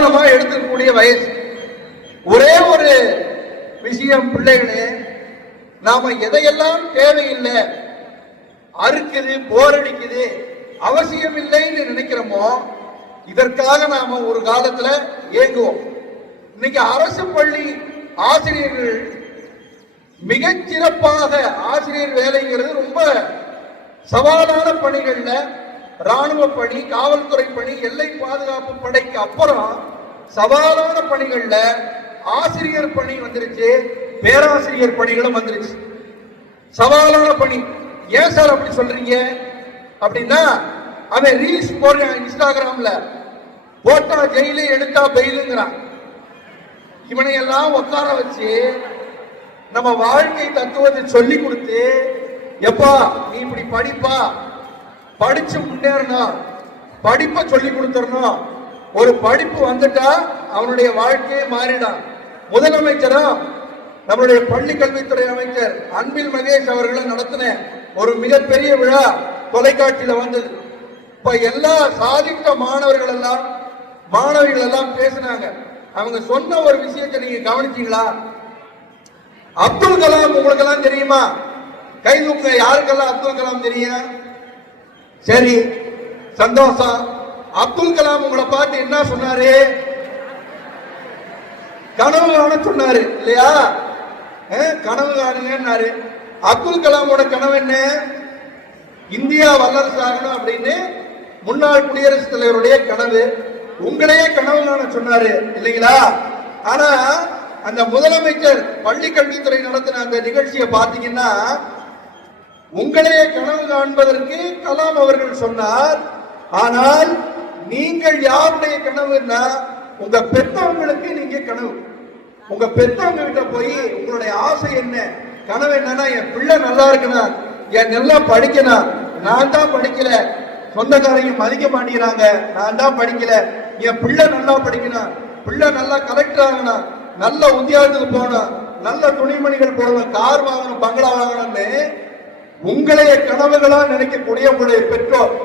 சாதாரணமா எடுத்துக்கூடிய வயசு. ஒரே ஒரு விஷயம் பிள்ளைகளே, நாம எதையெல்லாம் தேவையில்லை, அறுக்குது, போர் அடிக்குது, அவசியம் இல்லைன்னு நினைக்கிறோமோ இதற்காக நாம ஒரு காலத்துல ஏங்குவோம். இன்னைக்கு அரசு பள்ளி ஆசிரியர்கள் மிகச்சிறப்பாக, ஆசிரியர் வேலைங்கிறது ரொம்ப சவாலான பணிகள்ல, ராணுவ பணி, காவல்துறை பணி, எல்லை பாதுகாப்பு படைக்கு அப்புறம் சவாலான பணிகள்ல ஆசிரியர் பணி வந்துருச்சு, பேராசிரியர் பணிகளும் வந்துருச்சு. சவாலான பணி. ஏன் சார் அப்படி சொல்றீங்க அப்படின்னா, அவன் ரீல்ஸ் போடுறான் இன்ஸ்டாகிராம்ல, போட்டா ஜெயிலு, எடுத்தா பெயிலுங்கிறான். இவனை எல்லாம் உட்கார வச்சு நம்ம வாழ்க்கை தத்துவத்தை சொல்லி கொடுத்து, எப்பா நீ இப்படி படிப்பா, படிச்சு முன்னேறணும், படிப்பை சொல்லி கொடுத்துடணும். ஒரு படிப்பு வந்துட்டா அவனுடைய வாழ்க்கையே மாறிடான். முதலமைச்சரா நம்மளுடைய பள்ளி கல்வித்துறை அமைச்சர் அன்பில் மகேஷ் அவர்களை நடத்தின ஒரு மிகப்பெரிய விழா தொலைக்காட்சியில வந்தது. இப்ப எல்லா சாதித்த மாணவர்கள் எல்லாம் பேசினாங்க. அவங்க சொன்ன ஒரு விஷயத்தை நீங்க கவனிச்சீங்களா? அப்துல் கலாம் உங்களுக்கு எல்லாம் தெரியுமா? கை தூக்குங்க யாருக்கெல்லாம் அப்துல் கலாம் தெரியும். சரி, சந்தோஷம். அப்துல் கலாம் உங்களை பார்த்து என்ன சொன்னாரு? கனவு காண சொன்னாரு இல்லையா? கனவு காணுங்கன்னாரு. அப்துல் கலாமோட கனவு என்ன? இந்தியா வல்லரசு ஆகணும் அப்படின்னு முன்னாள் குடியரசுத் தலைவருடைய கனவு. உங்களையே கனவு காண சொன்னாரு இல்லைங்களா? ஆனா அந்த முதலமைச்சர் பள்ளி கல்வித்துறை நடத்தின அந்த நிகழ்ச்சியை பார்த்தீங்கன்னா, உங்களையே கனவு காண்பதற்கு கலாம் அவர்கள் சொன்னார். ஆனால் நீங்கள் யாருடைய கனவுன்னா, உங்க பெற்றவங்களுக்கு நீங்க கனவு. உங்க பெற்றவங்க கிட்ட போய் உங்களுடைய ஆசை என்ன, கனவு என்னன்னா, என் பிள்ளை நல்லா இருக்கணும், என் நல்லா படிக்கணும், நான் தான் படிக்கல, சொந்தக்காரங்க மதிக்க மாட்டேங்கிறாங்க, நான் தான் படிக்கல, என் பிள்ளை நல்லா படிக்கணும், பிள்ளை நல்லா கலெக்டர் ஆகணும், நல்ல உத்தியோகத்துக்கு போகணும், நல்ல துணிமணிகள் போடணும், கார் வாங்கணும், பங்களா வாங்கணும்னு உங்களைய கனவுகளா நினைக்கக்கூடிய உங்களுடைய பெற்றோர்